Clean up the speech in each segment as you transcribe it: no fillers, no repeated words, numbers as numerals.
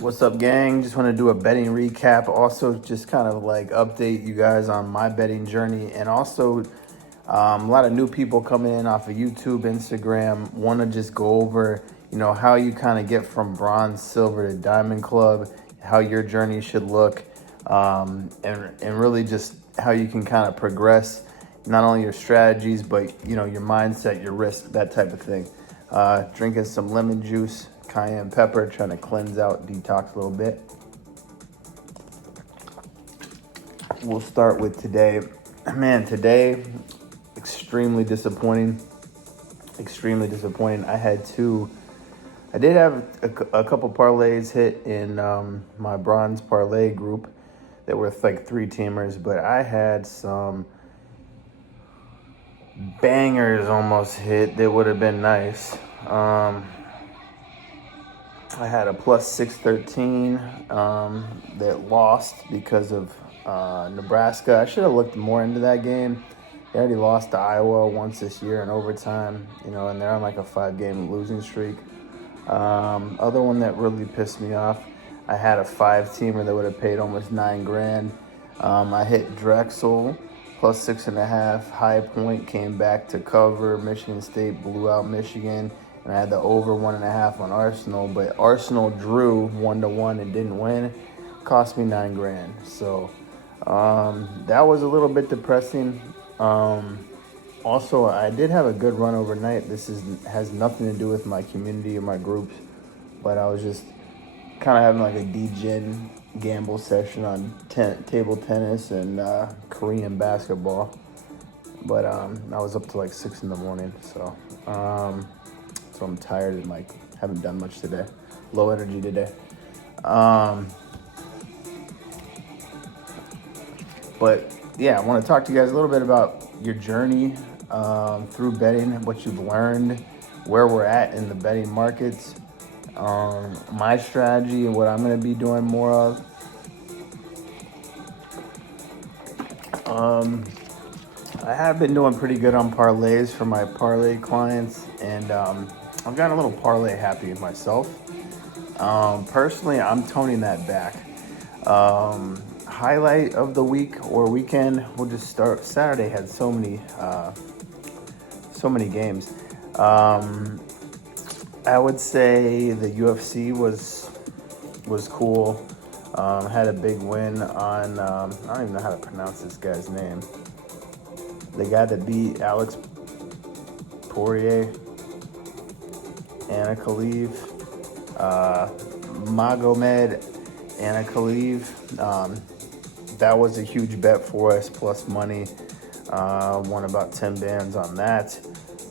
What's up, gang? Just want to do a betting recap. Also, just kind of like update you guys on my betting journey, and also a lot of new people coming in off of YouTube, Instagram. Want to just go over, how you kind of get from bronze, silver to diamond club, how your journey should look, and really just how you can kind of progress not only your strategies but your mindset, your risk, that type of thing. Drinking some lemon juice, cayenne pepper, trying to cleanse out, detox a little bit. We'll start with today. Man, today, extremely disappointing. I did have a couple parlays hit in my bronze parlay group that were like 3-teamers, but I had some bangers almost hit that would have been nice. I had a plus 613 that lost because of Nebraska. I should have looked more into that game. They already lost to Iowa once this year in overtime, and they're on like a 5-game losing streak. Other one that really pissed me off, I had a 5-teamer that would have paid almost $9,000. I hit Drexel plus 6.5. High Point came back to cover. Michigan State blew out Michigan. And I had the over 1.5 on Arsenal, but Arsenal drew 1-1 and didn't win. Cost me $9,000. So that was a little bit depressing. Also, I did have a good run overnight. This has nothing to do with my community or my groups, but I was just kind of having like a D-Gen gamble session on table tennis and Korean basketball. But I was up to like 6 in the morning, so I'm tired and like haven't done much today. Low energy today. But yeah, I want to talk to you guys a little bit about your journey through betting, what you've learned, where we're at in the betting markets, my strategy and what I'm going to be doing more of. I have been doing pretty good on parlays for my parlay clients, and I've gotten a little parlay happy with myself. Personally, I'm toning that back. Highlight of the week or weekend, we'll just start. Saturday had so many games. I would say the UFC was cool. Had a big win on, I don't even know how to pronounce this guy's name. The guy that beat Alex Poirier, Anna Khalev, Magomed Ankalaev. That was a huge bet for us, plus money. Won about 10 bands on that.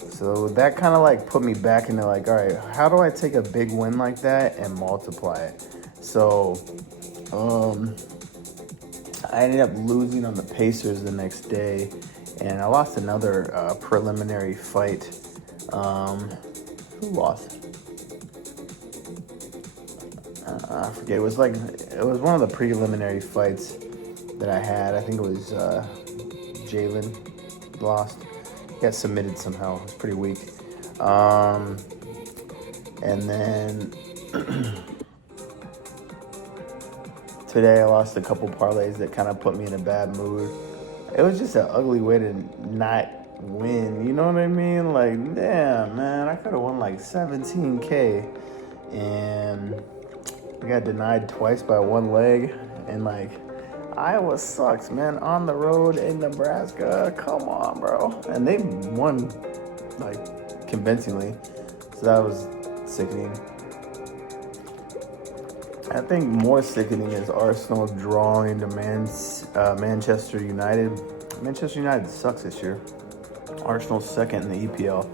So that kind of like put me back into like, all right, how do I take a big win like that and multiply it? So I ended up losing on the Pacers the next day, and I lost another preliminary fight. Who lost? I forget. It was one of the preliminary fights that I had. I think it was Jalen lost. He got submitted somehow. It was pretty weak. And then today I lost a couple parlays that kind of put me in a bad mood. It was just an ugly way to not win. You know what I mean? Like, damn, man, I could have won like $17K, and I got denied twice by one leg. And like, Iowa sucks, man. On the road in Nebraska, come on, bro. And they won like convincingly, so that was sickening. I think more sickening is Arsenal drawing to Manchester United. Manchester United sucks this year. Arsenal's second in the EPL.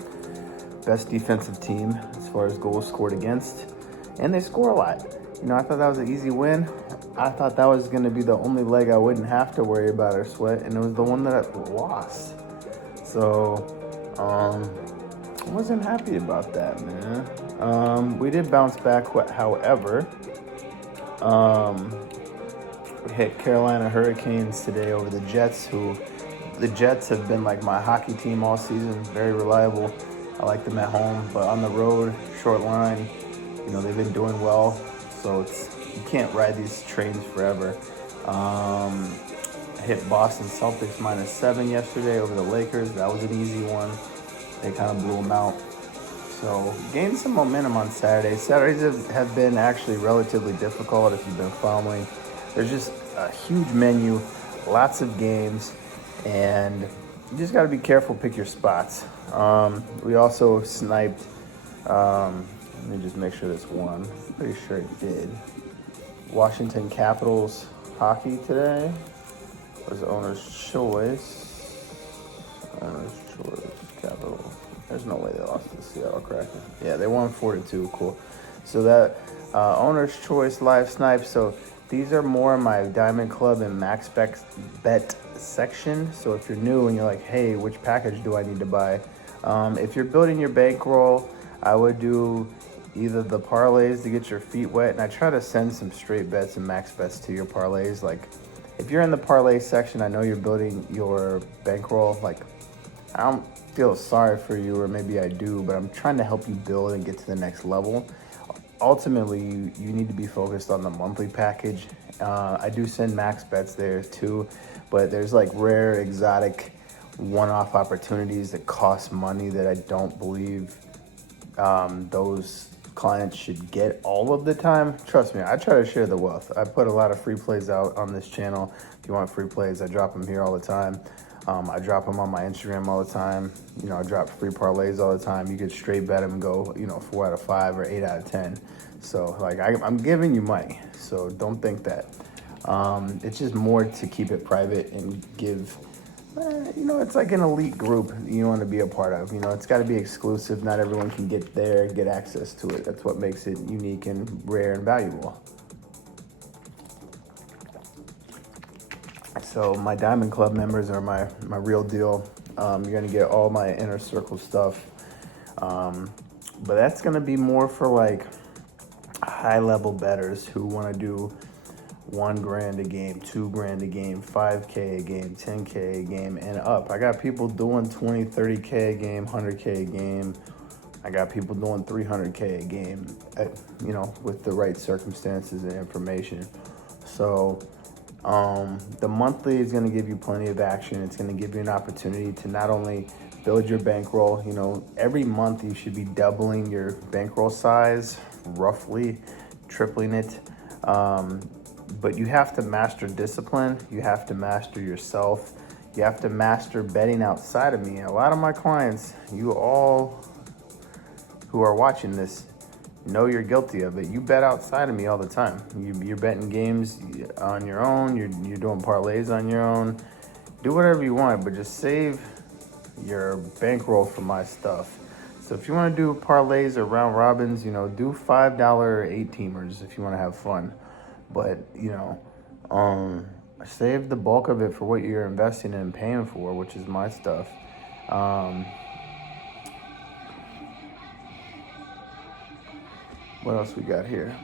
Best defensive team as far as goals scored against. And they score a lot. I thought that was an easy win. I thought that was going to be the only leg I wouldn't have to worry about or sweat. And it was the one that I lost. So, I wasn't happy about that, man. We did bounce back, however. We hit Carolina Hurricanes today over the Jets, the Jets have been like my hockey team all season, very reliable. I like them at home, but on the road, short line, they've been doing well. so you can't ride these trains forever. I hit Boston Celtics -7 yesterday over the Lakers. That was an easy one. They kind of blew them out. So gained some momentum on Saturday. Saturdays have been actually relatively difficult if you've been following. There's just a huge menu, lots of games, and you just got to be careful, pick your spots. We also sniped, let me just make sure this won. I'm pretty sure it did. Washington Capitals hockey today was owner's choice. Owner's choice, Capitals. There's no way they lost to Seattle Kraken. Yeah, they won 4-2. Cool. So that owner's choice live snipe. So these are more in my Diamond Club and Max Bet section. So if you're new and you're like, hey, which package do I need to buy? If you're building your bankroll, I would do either the parlays to get your feet wet, and I try to send some straight bets and max bets to your parlays. Like if you're in the parlay section, I know you're building your bankroll. Like I don't feel sorry for you, or maybe I do, but I'm trying to help you build and get to the next level. Ultimately, you need to be focused on the monthly package. I do send max bets there too, but there's like rare, exotic, one-off opportunities that cost money that I don't believe those clients should get all of the time. Trust me, I try to share the wealth. I put a lot of free plays out on this channel. If you want free plays, I drop them here all the time. I drop them on my Instagram all the time. You know, I drop free parlays all the time. You could straight bet them and go, 4 out of 5 or 8 out of 10. So like I'm giving you money. So don't think that. It's just more to keep it private and give, it's like an elite group you want to be a part of. It's got to be exclusive. Not everyone can get there and get access to it. That's what makes it unique and rare and valuable. So my Diamond Club members are my real deal. You're going to get all my inner circle stuff. But that's going to be more for like high level bettors who want to do $1,000 a game, $2,000 a game, $5K a game, $10K a game and up. I got people doing $20, $30K a game, $100K a game. I got people doing $300K a game, with the right circumstances and information. So the monthly is going to give you plenty of action. It's going to give you an opportunity to not only build your bankroll. Every month you should be doubling your bankroll size, roughly tripling it. But you have to master discipline. You have to master yourself. You have to master betting outside of me. A lot of my clients, you all who are watching this, know you're guilty of it. You bet outside of me all the time. You're betting games on your own. You're doing parlays on your own. Do whatever you want, but just save your bankroll for my stuff. So if you want to do parlays or round robins, do $5 8-teamers if you want to have fun. But, save the bulk of it for what you're investing in and paying for, which is my stuff. What else we got here?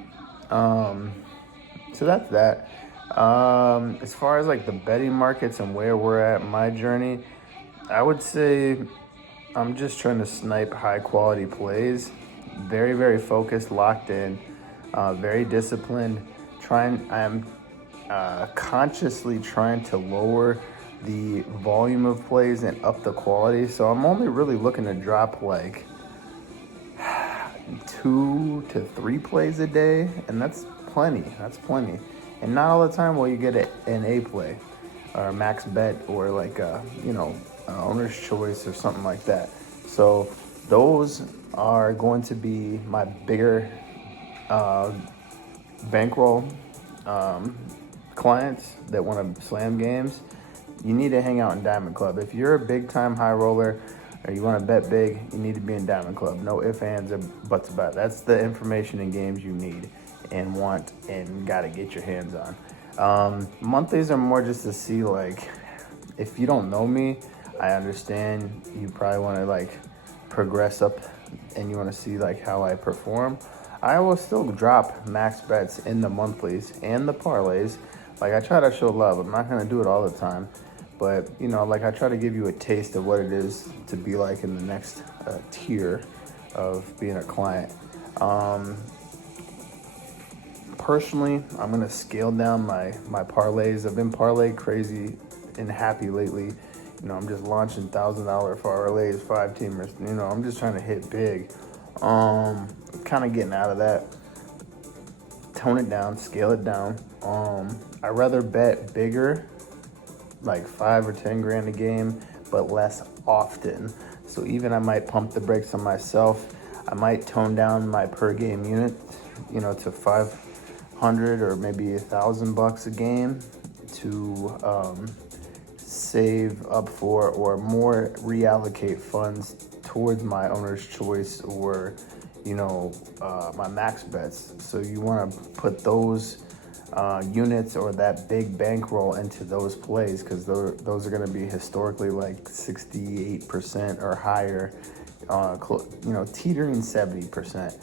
So that's that. As far as like the betting markets and where we're at in my journey, I would say I'm just trying to snipe high quality plays. Very, very focused, locked in, very disciplined. I'm consciously trying to lower the volume of plays and up the quality. So I'm only really looking to drop like 2 to 3 plays a day, and that's plenty. And not all the time will you get an A play or a max bet or like owner's choice or something like that. So those are going to be my bigger bankroll clients that want to slam games. You need to hang out in Diamond Club. If you're a big time high roller or you want to bet big, you need to be in Diamond Club. No ifs, ands, or buts about it. That's the information and games you need and want and got to get your hands on. Monthlies are more just to see, like, if you don't know me, I understand you probably want to like progress up and you want to see like how I perform. I will still drop max bets in the monthlies and the parlays. Like I try to show love. I'm not going to do it all the time. But, I try to give you a taste of what it is to be like in the next tier of being a client. personally, I'm gonna scale down my parlays. I've been parlay crazy and happy lately. You know, I'm just launching $1,000 parlays, 5-teamers. You know, I'm just trying to hit big. Kind of getting out of that. Tone it down, scale it down. I rather bet bigger, like 5 or 10 grand a game, but less often. So even I might pump the brakes on myself. I might tone down my per game unit, you know, to 500 or maybe $1,000 a game to save up for or more reallocate funds towards my owner's choice or, you know, my max bets. So you want to put those units or that big bankroll into those plays, because those are going to be historically like 68% or higher, you know, teetering 70%.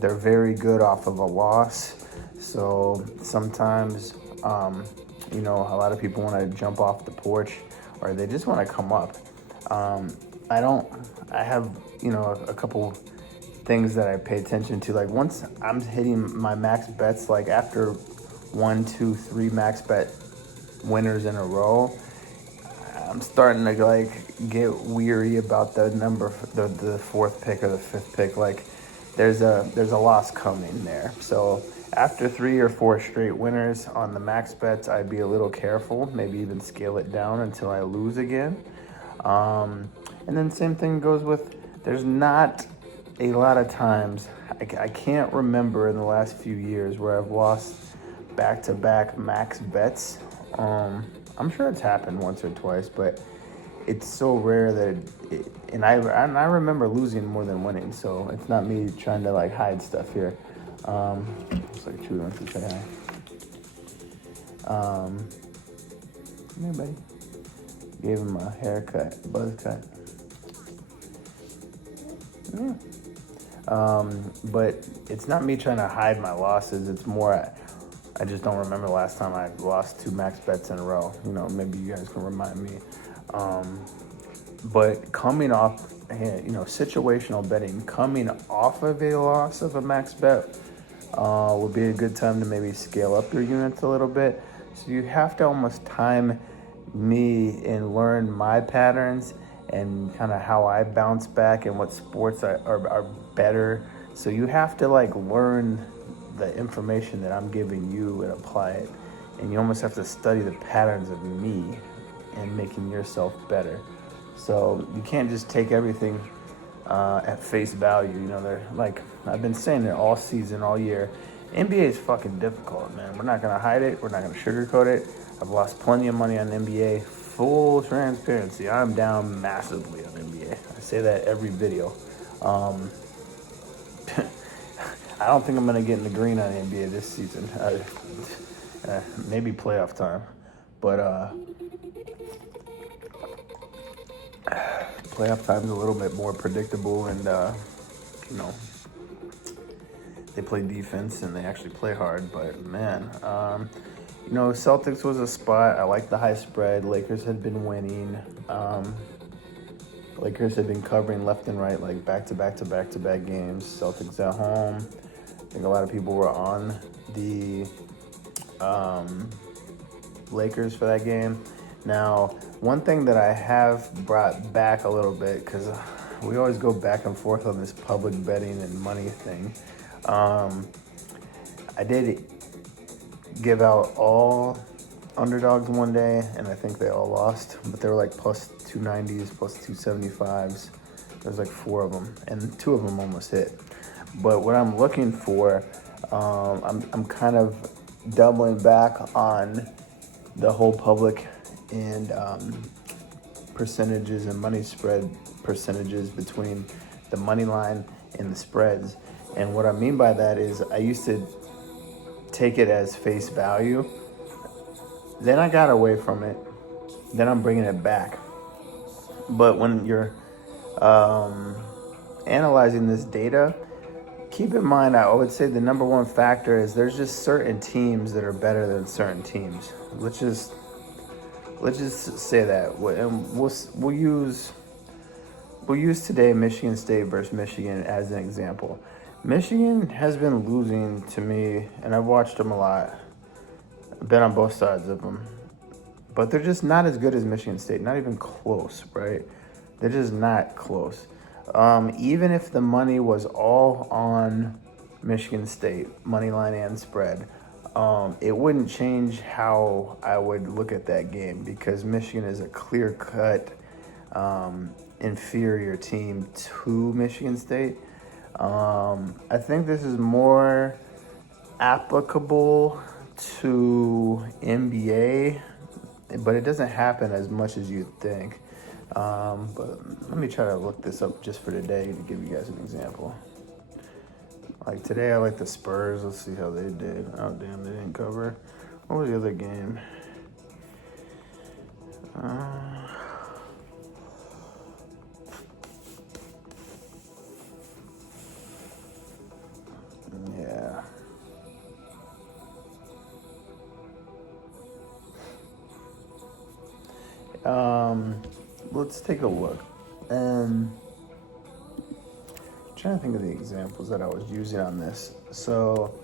They're very good off of a loss. So sometimes, you know, a lot of people want to jump off the porch or they just want to come up. I have, you know, a couple things that I pay attention to. Like once I'm hitting my max bets, like after 1, 2, 3 max bet winners in a row, I'm starting to like get weary about the number, the fourth pick or the fifth pick. Like there's a loss coming there. So after 3 or 4 straight winners on the max bets, I'd be a little careful, maybe even scale it down until I lose again. And then same thing goes with, there's not a lot of times, I can't remember in the last few years where I've lost back-to-back max bets. I'm sure it's happened once or twice, but it's so rare that and I remember losing more than winning, so it's not me trying to like hide stuff here. Looks like Chewy wants to say hi. Come here, buddy. Gave him a haircut, buzz cut. Yeah. But it's not me trying to hide my losses. It's more, I just don't remember the last time I lost 2 max bets in a row. You know, maybe you guys can remind me. But coming off, you know, situational betting, coming off of a loss of a max bet would be a good time to maybe scale up your units a little bit. So you have to almost time me and learn my patterns and kind of how I bounce back and what sports are better. So you have to like learn the information that I'm giving you and apply it. And you almost have to study the patterns of me and making yourself better. So you can't just take everything at face value. You know, they're like, I've been saying it all season, all year. NBA is fucking difficult, man. We're not gonna hide it. We're not gonna sugarcoat it. I've lost plenty of money on NBA. Full transparency, I'm down massively on NBA. I say that every video. I don't think I'm gonna get in the green on NBA this season. Maybe playoff time, but playoff time's a little bit more predictable, and you know, they play defense and they actually play hard. But man, you know, Celtics was a spot. I like the high spread. Lakers had been winning. Lakers had been covering left and right, like back-to-back games. Celtics at home. I think a lot of people were on the Lakers for that game. Now, one thing that I have brought back a little bit, because we always go back and forth on this public betting and money thing. I did give out all underdogs one day, and I think they all lost, but they were like plus 290s, plus 275s. There's like 4 of them, and 2 of them almost hit. But what I'm looking for, I'm kind of doubling back on the whole public and percentages and money spread percentages between the money line and the spreads. And what I mean by that is I used to take it as face value. Then I got away from it. Then I'm bringing it back. But when you're analyzing this data, keep in mind, I would say the number one factor is there's just certain teams that are better than certain teams. Let's just say that, and we'll use today Michigan State versus Michigan as an example. Michigan has been losing to me, and I've watched them a lot. I've been on both sides of them. But they're just not as good as Michigan State. Not even close, right? They're just not close. Even if the money was all on Michigan State, money line and spread, it wouldn't change how I would look at that game because Michigan is a clear-cut inferior team to Michigan State. I think this is more applicable to NBA, but it doesn't happen as much as you'd think. But let me try to look this up just for today to give you guys an example. Like today, I like the Spurs. Let's see how they did. Oh, damn, they didn't cover. What was the other game? Yeah. Let's take a look. I'm trying to think of the examples that I was using on this. So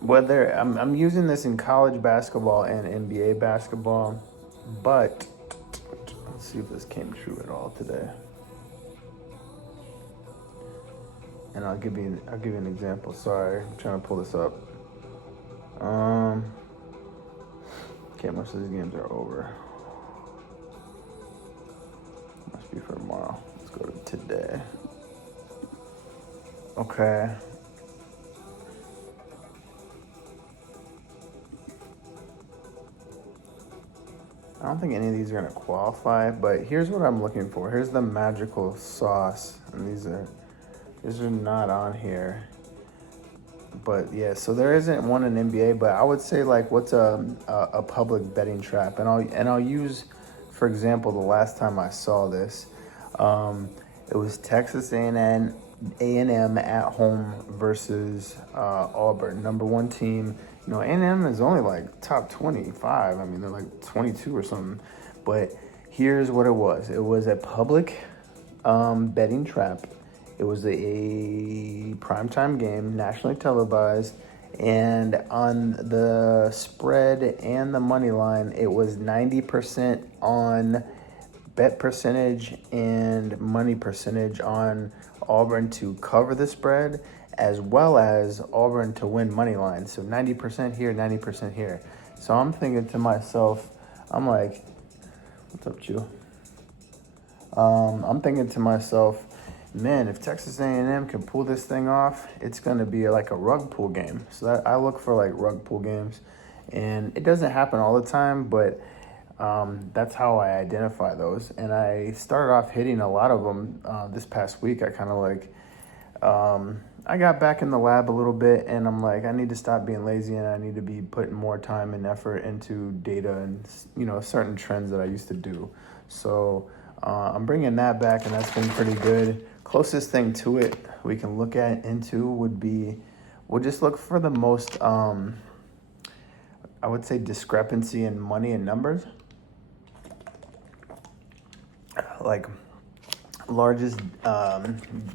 whether I'm using this in college basketball and NBA basketball, but let's see if this came true at all today. And I'll give you an example. Sorry, I'm trying to pull this up. Okay, most of these games are over. Must be for tomorrow. Let's go to today. Okay. I don't think any of these are gonna qualify, but here's what I'm looking for. Here's the magical sauce, and these are not on here. But yeah, so there isn't one in NBA, but I would say like what's a public betting trap, and I'll use, for example, the last time I saw this, it was Texas A&M at home versus Auburn, number one team. You know, A&M is only like top 25. I mean, they're like 22 or something. But here's what it was. It was a public betting trap. It was a primetime game, nationally televised. And on the spread and the money line, it was 90% on bet percentage and money percentage on Auburn to cover the spread, as well as Auburn to win money line. So 90% here, 90% here. So I'm thinking to myself, I'm like, what's up, Chew? I'm thinking to myself, man, if Texas A&M can pull this thing off, it's going to be like a rug pull game. So that, I look for like rug pull games. And it doesn't happen all the time, but that's how I identify those. And I started off hitting a lot of them this past week. I kind of like, I got back in the lab a little bit, and I'm like, I need to stop being lazy, and I need to be putting more time and effort into data and, you know, certain trends that I used to do. So I'm bringing that back, and that's been pretty good. Closest thing to it we can look at into would be, we'll just look for the most, I would say, discrepancy in money and numbers. Like largest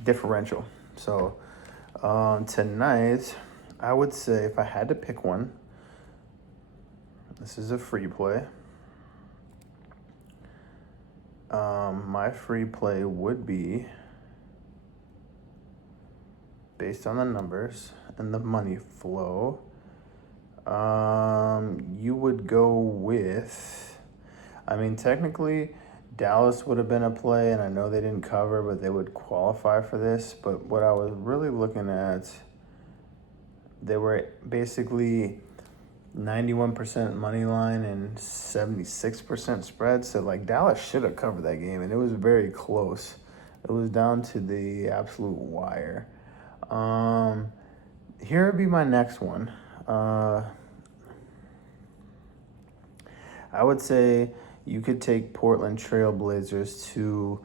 differential. So tonight, I would say if I had to pick one, this is a free play. My free play would be based on the numbers and the money flow. You would go with, I mean, technically Dallas would have been a play, and I know they didn't cover, but they would qualify for this. But what I was really looking at, they were basically 91% money line and 76% spread. So like Dallas should have covered that game, and it was very close. It was down to the absolute wire. Here would be my next one. I would say you could take Portland Trail Blazers to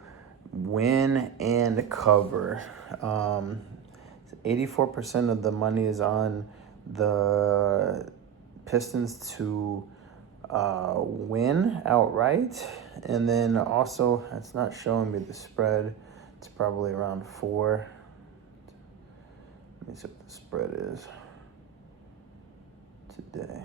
win and cover. 84% of the money is on the Pistons to win outright. And then also, it's not showing me the spread. It's probably around 4. Let me see what the spread is today.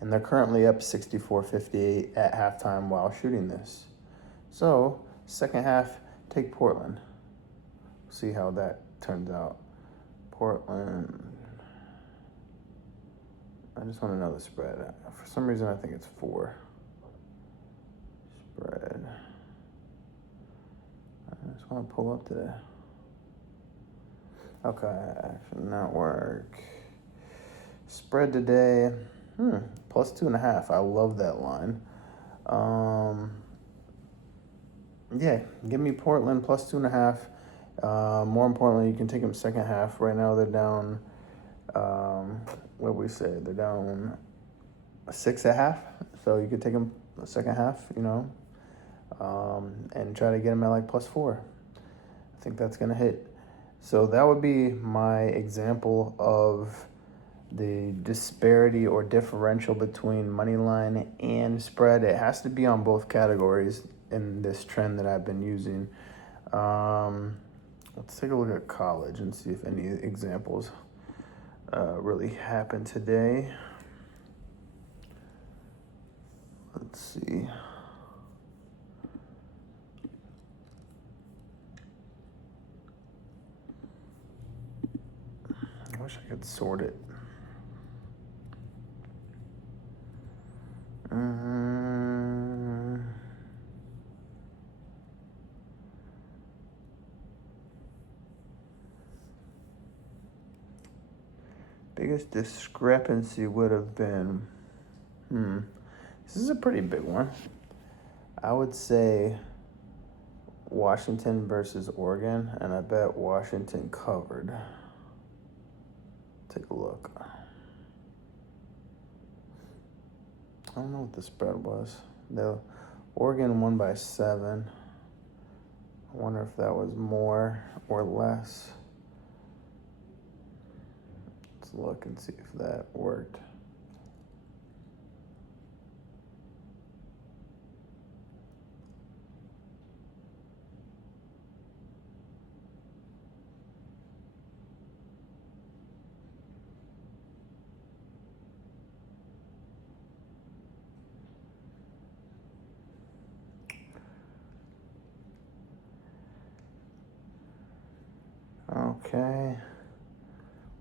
And they're currently up 64-58 at halftime while shooting this. So, second half, take Portland. See how that turns out. Portland. I just want to know the spread. For some reason, I think it's 4. Spread. I just want to pull up today. Okay, Action Network. Spread today. Plus 2.5. I love that line. Yeah, give me Portland plus 2.5. More importantly, you can take them second half. Right now they're down. What we say? They're down 6.5. So you could take them the second half. And try to get them at like plus 4. I think that's gonna hit. So that would be my example of the disparity or differential between money line and spread. It has to be on both categories in this trend that I've been using. Let's take a look at college and see if any examples really happened today. Let's see. I wish I could sort it. Biggest discrepancy would have been, this is a pretty big one. I would say Washington versus Oregon, and I bet Washington covered. Take a look. I don't know what the spread was. The Oregon won by 7. I wonder if that was more or less. Let's look and see if that worked. Okay.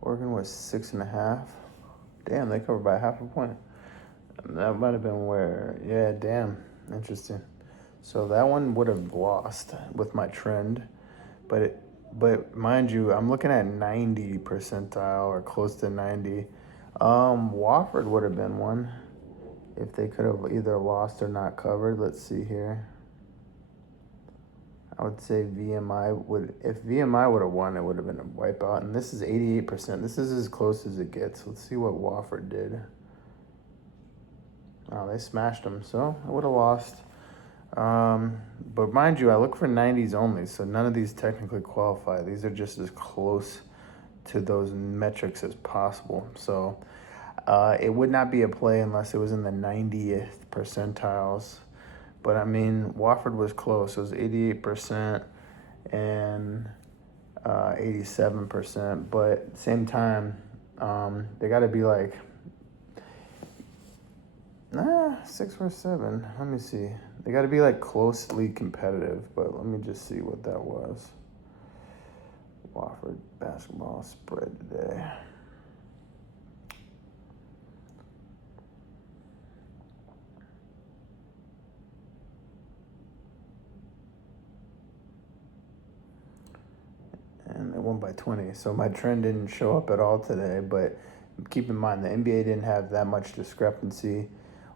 Oregon was 6.5. Damn, they covered by half a point. That might have been where, yeah, damn, interesting. So that one would have lost with my trend, but mind you, I'm looking at 90 percentile or close to 90. Wofford would have been one if they could have either lost or not covered. Let's see here. I would say VMI would, if VMI would have won, it would have been a wipeout. And this is 88%. This is as close as it gets. Let's see what Wofford did. Oh, they smashed them, so I would have lost. But mind you, I look for 90s only, so none of these technically qualify. These are just as close to those metrics as possible. So it would not be a play unless it was in the 90th percentiles. But I mean, Wofford was close. It was 88% and 87%. But at the same time, they got to be like 6 or 7. Let me see. They got to be like closely competitive. But let me just see what that was. Wofford basketball spread today. And it won by 20. So my trend didn't show up at all today. But keep in mind, the NBA didn't have that much discrepancy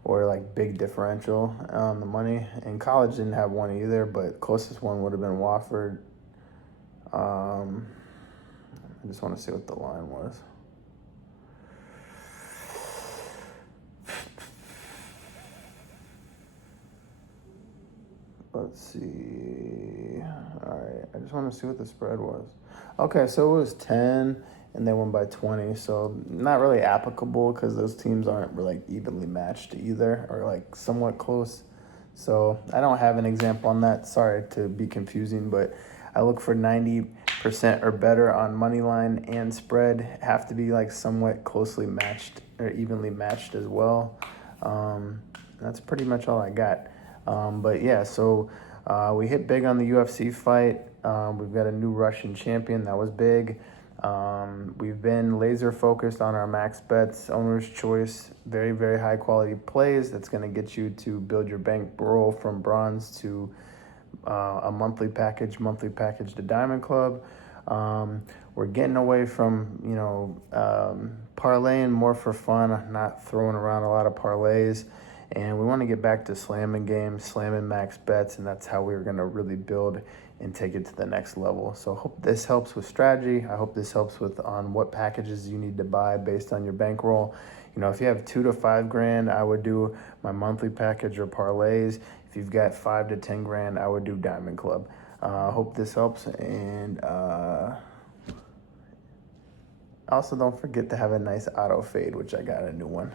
or like big differential on the money. And college didn't have one either, but closest one would have been Wofford. I just want to see what the line was. Let's see. All right, I just want to see what the spread was. Okay, so it was 10, and they won by 20. So not really applicable because those teams aren't like evenly matched either, or like somewhat close So I don't have an example on that. Sorry to be confusing, but I look for 90% or better on money line and spread. Have to be like somewhat closely matched or evenly matched as well. That's pretty much all I got. But yeah, so we hit big on the UFC fight. We've got a new Russian champion. That was big. We've been laser focused on our max bets, owner's choice, very, very high quality plays. That's going to get you to build your bankroll from bronze to a monthly package to Diamond Club. We're getting away from, parlaying more for fun, not throwing around a lot of parlays. And we want to get back to slamming games, slamming max bets, and that's how we're going to really build and take it to the next level. So I hope this helps with strategy. I hope this helps with on what packages you need to buy based on your bankroll. If you have $2 to $5 grand, I would do my monthly package or parlays. If you've got $5 to $10 grand, I would do Diamond Club. I hope this helps, and also don't forget to have a nice auto fade, which I got a new one.